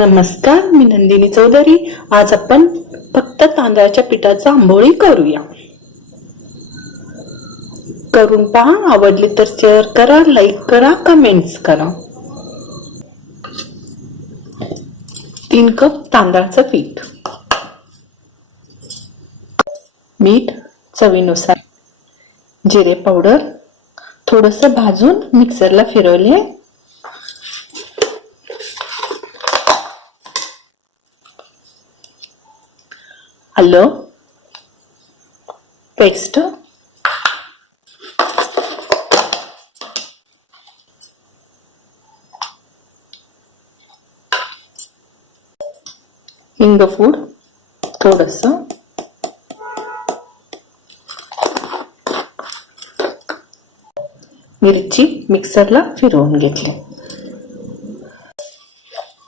नमस्कार मी नंदिनी चौधरी. आज आपण फक्त तांदळाच्या पिठाचा आंबोळी करूया. करून पहा आवडली तर शेअर करा लाईक करा कमेंट्स करा. तीन कप तांदळाचं पीठ. मीठ चवीनुसार. जिरे पावडर थोडंसं भाजून मिक्सरला फिरवले आलं पेस्ट हिंग फूड थोडस मिरची मिक्सरला फिरवून घेतली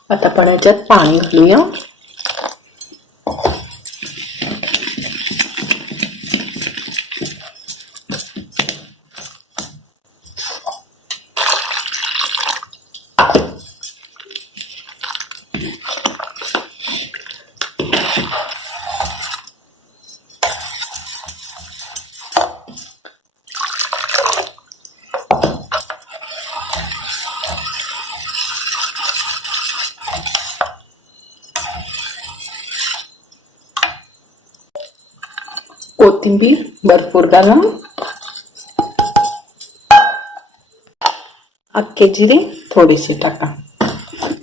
आता आपण याच्यात पाणी घालूया कोथिंबीर भरपूर घाला अख्खे जिरे थोडेसे टाका.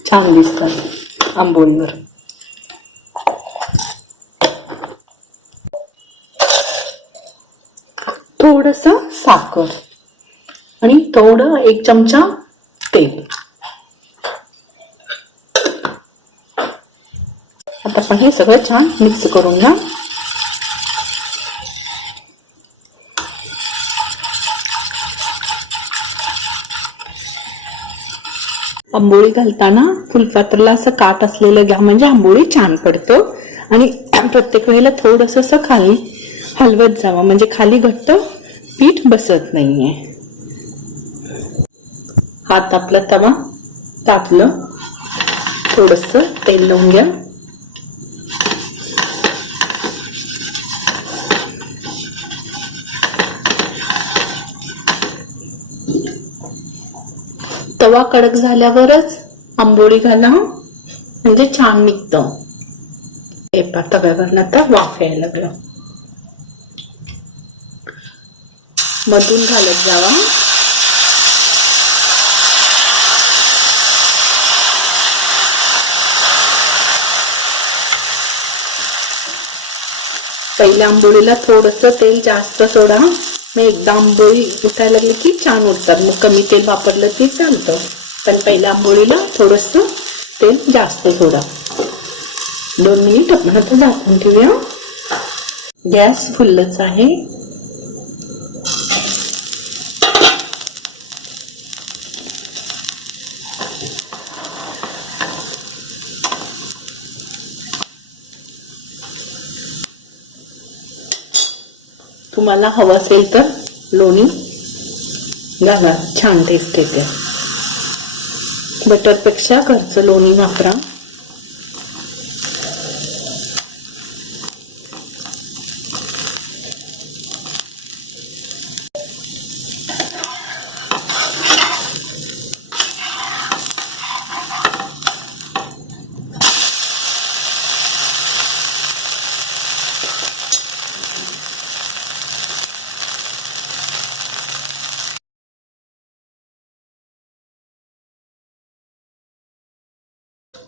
छान दिसतात आंबोलवर थोडस साखर आणि थोडं एक चमचा तेल. आता आपण हे सगळं छान मिक्स करून घ्या. आंबोळी घालताना फुलपात्राला असं काट असलेलं घ्या म्हणजे आंबोळी छान पडतो. आणि प्रत्येक वेळेला थोडस असं खाली हलवत जावं म्हणजे खाली घट्ट पीठ बसत नाहीये. हात आपला तवा तापलं. थोडस तेल लावून घ्या. तवा कडक झाल्यावरच आंबोळी घाला म्हणजे छान निघतं. हे पा तव्यावर आता वाफ यायला लागलं. मधून घालत जावा. पहिल्या आंबोळीला थोडस तेल जास्त सोडा. मग एकदा आंबोळी उठायला लागली की छान उठतात मग कमी तेल वापरलं की चालतं पण पहिल्या आंबोळीला थोडंसं तेल जास्त सोडा दोन मिनिट आपण आता झाकून ठेवूया. गॅस फुल्लच आहे. तुम्हाला हवं असेल तर लोणी घाला. छान टेस्ट येते. बटरपेक्षा घरचं लोणी वापरा.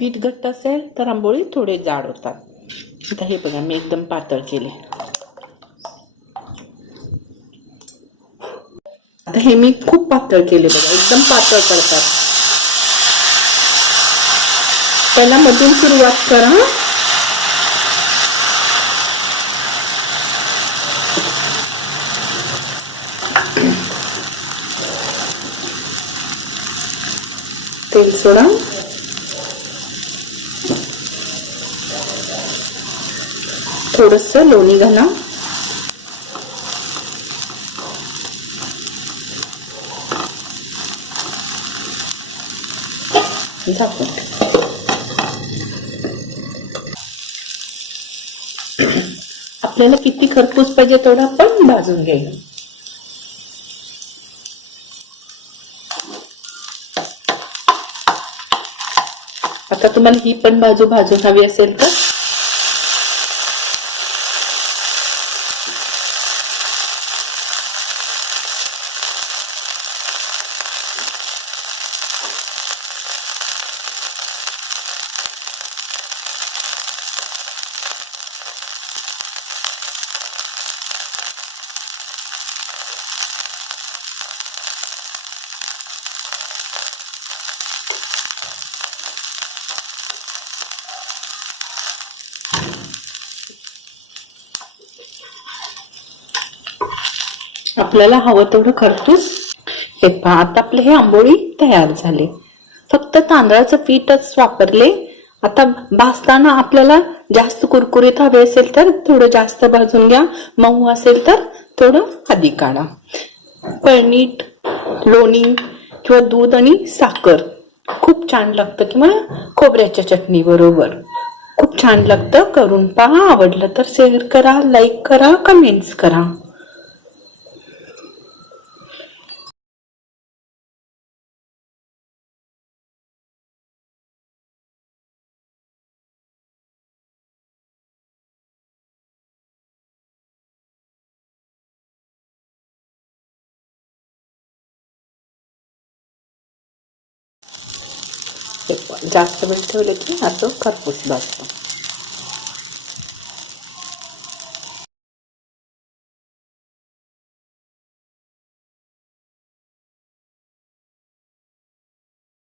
पीठ घट्ट असेल तर आंबोळी थोडे जाड होतात. आता हे बघा मी एकदम पातळ केले. आता हे मी खूप पातळ केले बघा एकदम पातळ पडतात पहिला मधून सुरुवात करा. तेल सोडा. थोडस लोणी घाला. आपल्याला किती खरपूस पाहिजे तेवढा आपण भाजून घ्यायला आता तुम्हाला ही पण बाजू भाजून हवी असेल तर आपल्याला हवं तेवढं खरपूस हे पहा आता आपले हे आंबोळी तयार झाले. फक्त तांदळाचं पीठच वापरले. आता भाजताना आपल्याला जास्त कुरकुरीत हवे असेल तर थोडं जास्त भाजून घ्या. मऊ असेल तर थोडं आधी काढा. पळणीट लोणी किंवा दूध आणि साखर. खूप छान लागतं किंवा खोबऱ्याच्या चटणी बरोबर खूप छान लागतं. करून पहा आवडलं तर शेअर करा लाईक करा कमेंट्स करा. जास्त वेळ ठेवलं की असं खरपूस भाजतं